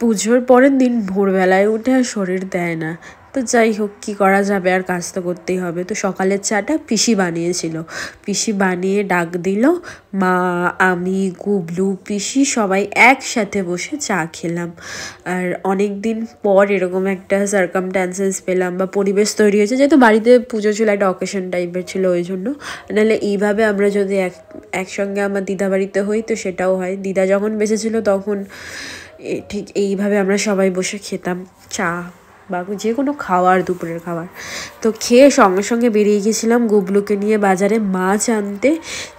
পুজোর পরের দিন ভোরবেলায় উঠে আর শরীর দেয় না। তো যাই হোক, কী করা যাবে, আর কাজ তো করতেই হবে। তো সকালের চাটা পিসি বানিয়েছিল, পিসি বানিয়ে ডাক দিল। মা, আমি, গুবলু, পিসি সবাই একসাথে বসে চা খেলাম। আর অনেক দিন পর এরকম একটা সার্কামস্ট্যান্সেস পেলাম বা পরিবেশ তৈরি হয়েছে, যেহেতু বাড়িতে পুজো ছিল, একটা অকেশন টাইপের ছিল, ওই জন্য। নাহলে এইভাবে আমরা যদি একসঙ্গে আমার দিদা বাড়িতে হই তো সেটাও হয়। দিদা যখন বেঁচে ছিল তখন ঠিক এইভাবে আমরা সবাই বসে খেতাম চা বা যে কোনো খাবার, দুপুরের খাবার। তো খেয়ে সঙ্গে সঙ্গে বেরিয়ে গেছিলাম গুবলুকে নিয়ে বাজারে মাছ আনতে।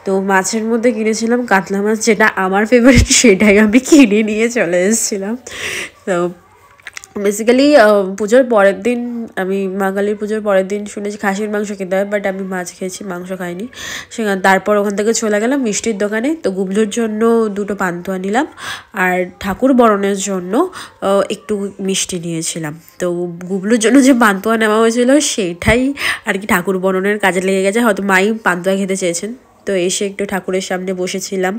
তো মাছের মধ্যে কিনেছিলাম কাতলা মাছ, যেটা আমার ফেভারিট, সেটাই আমি কিনে নিয়ে চলে এসেছিলাম। তো বেসিক্যালি পুজোর পরের দিন, আমি মা কালীর পুজোর পরের দিন শুনেছি খাসির মাংস খেতে হয়, বাট আমি মাছ খেয়েছি, মাংস খাইনি। তারপর ওখান থেকে চলে গেলাম মিষ্টির দোকানে। তো গুবলুর জন্য 2টো পান্তুয়া নিলাম, আর ঠাকুর বরণের জন্য একটু মিষ্টি নিয়েছিলাম। তো গুবলুর জন্য যে পান্তুয়া নেওয়া হয়েছিল সেটাই আর কি ঠাকুর বরণের কাজে লেগে গেছে, হয়তো মাই পান্তুয়া খেতে চেয়েছেন। তো এসে একটু ঠাকুরের সামনে বসেছিলাম,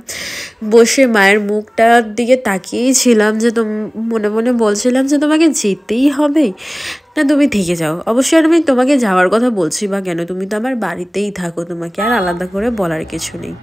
বসে মায়ের মুখটার দিকে তাকিয়েই ছিলাম, যে মনে মনে বলছিলাম যে তোমাকে যেতেই হবে না তুমি থেকে যাও। অবশ্যই আমি তোমাকে যাওয়ার কথা বলছি বা কেন, তুমি তো আমার বাড়িতেই থাকো, তোমাকে আর আলাদা করে বলার কিছু নেই।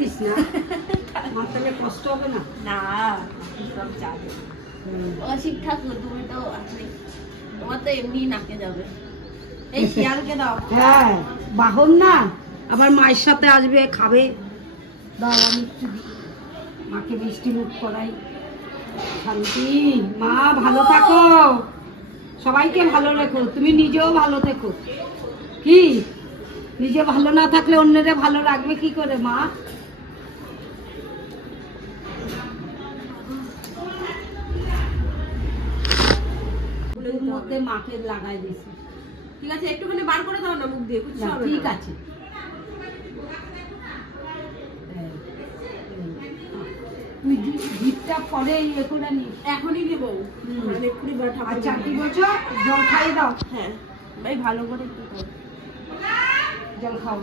দিস না, আমার তাহলে কষ্ট হবে না। না সব যাবে, ও ঠিকঠাক না, তুমি তো তোমার তো এমনি নাকে যাবে। এই শিয়ালকে দাও। হ্যাঁ বাহন না, আবার মায়ের সাথে আসবে খাবে, দাও আমি একটু দিই, মাকে মিষ্টি মুখ করাই। শান্তি মা, ভালো থাকো, সবাইকে ভালো রেখো, তুমি নিজেও ভালো থেকো। কি নিজে ভালো না থাকলে অন্যরে ভালো রাখবে কি করে মা? মধ্যে মাকে লাগাই দিয়েছি। ঠিক আছে, একটুখানি বার করে দাও না মুখ দিয়ে, ঠিক আছে। তুই জিপটা পরে ইয়ে করে নি, এখনই দেবো, মানে এক্ষুনি আর চারটি বছর জল খাইয়ে দাও। হ্যাঁ ভাই, ভালো করে একটু কর, জল খাও।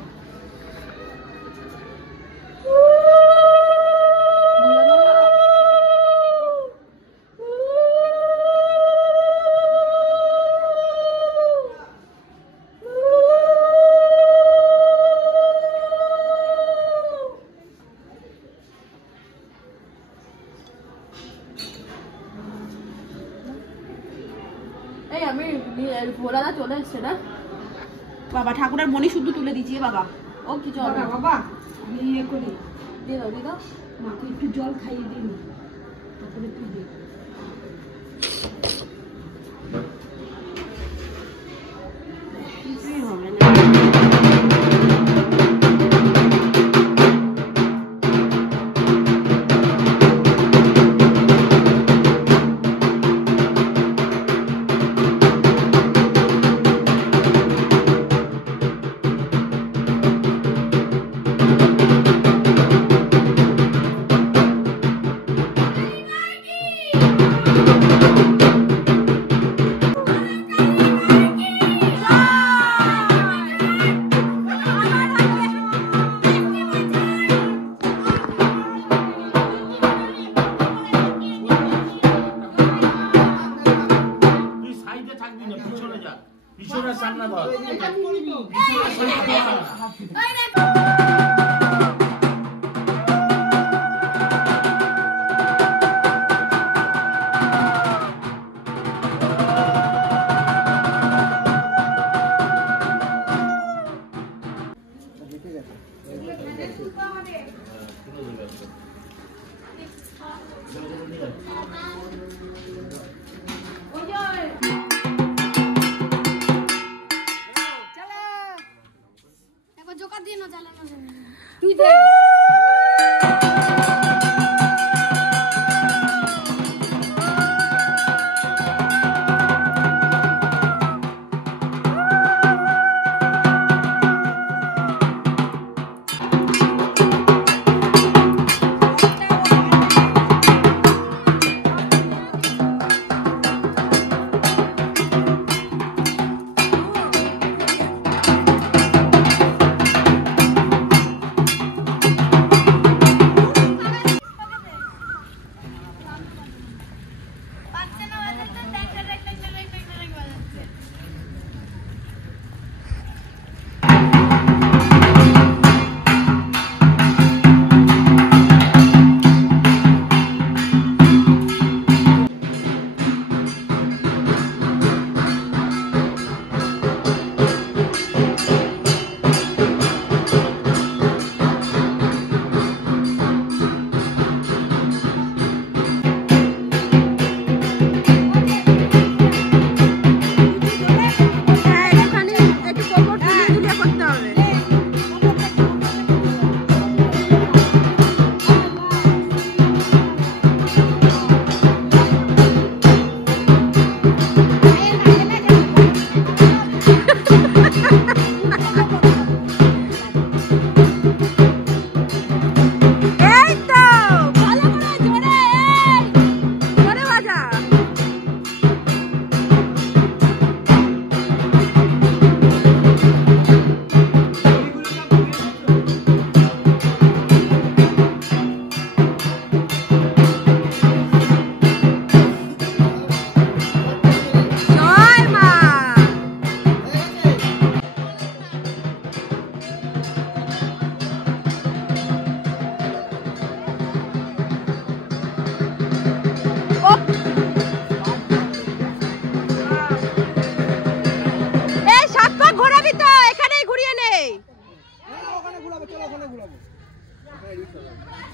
এই আমি ভোলাদা চলে এসছে না বাবা, ঠাকুরের মণি শুদ্ধ তুলে দিচ্ছি বাবা। ও কিছু হবে না বাবা, আমি ইয়ে করি, দিয়ে দাও, দিয়ে দাও। মাকে একটু জল খাইয়ে দিন, তারপরে তুই দে। কিছুই হবে না। পিছনের সামনে ধর, জোকার দিয়ে না চালানো তুই দে।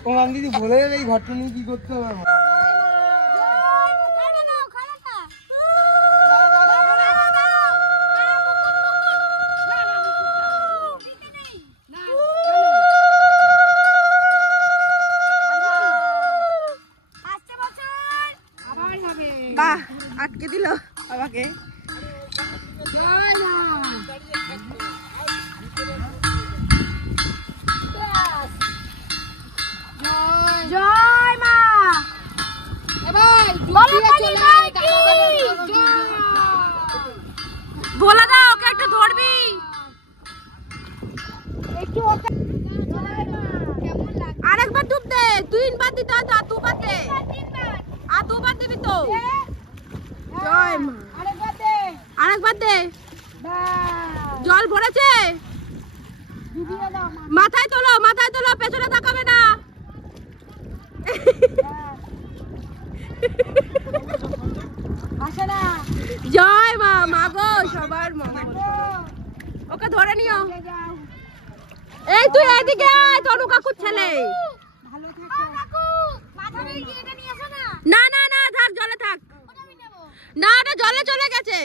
ও মাম দিদি বলে দেবে এই ঘরটা নিয়ে কি করতে হবে আমার। বাহ, আটকে দিল আমাকে। জয় মা। বলে দাও ওকে একটু ধরবি। আরেকবার ডুব দে, 3 বার দিতে হয় তো, আর 2 বার দে, আর 2 বার দিবি তো। জয় মা। আরেকবার দে। জল ভরেছে? মাথায় তোলো, মাথায় তোলো, পেছনে তাকাবে না। জয় মা, মাগো সবার মা। ওকে ধরে নিও। এই তুই এদিকে আয়, তনু কাকুর ছেলে। না না না, থাক, জলে থাক। না না, জলে চলে গেছে।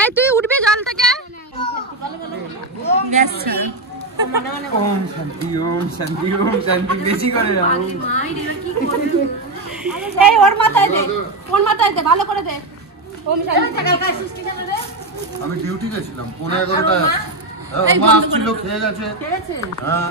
এই তুই উঠবি জল থেকে। ওম শান্তি ওম শান্তি ওম শান্তি বেশি করে যাও। এই ওর মাথায় দে, ওর মাথায় দে, ভালো করে দে। ওম শান্তি। আমি ডিউটি গেছিলাম 11:30 মা আসছিল খেয়ে গেছে। হ্যাঁ